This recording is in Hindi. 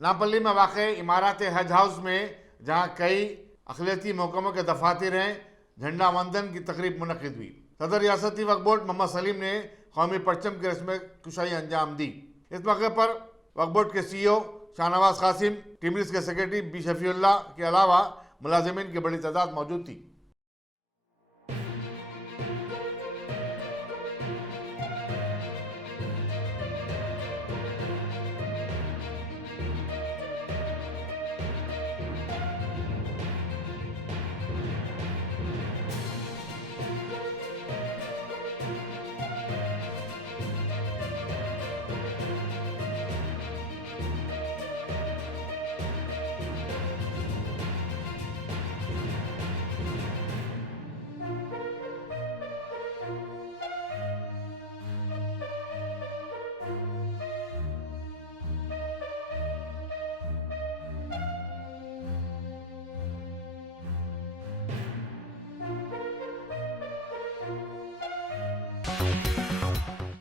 नापल्ली में वाक़ इमारत हज हाउस में जहां कई अक़लियती महकमों के दफातर हैं, झंडा वंदन की तकरीब मुनक़िद हुई। सदर रियासती वक्फ बोर्ड मोहम्मद सलीम ने कौमी परचम की रस्म कुशाई अंजाम दी। इस मौके पर वक्फ बोर्ड के CEO शाहनवाज कासिम, टिमरिस के सेक्रेटरी बी शफीउल्लाह के अलावा मुलाजिमीन की बड़ी तादाद मौजूद थी।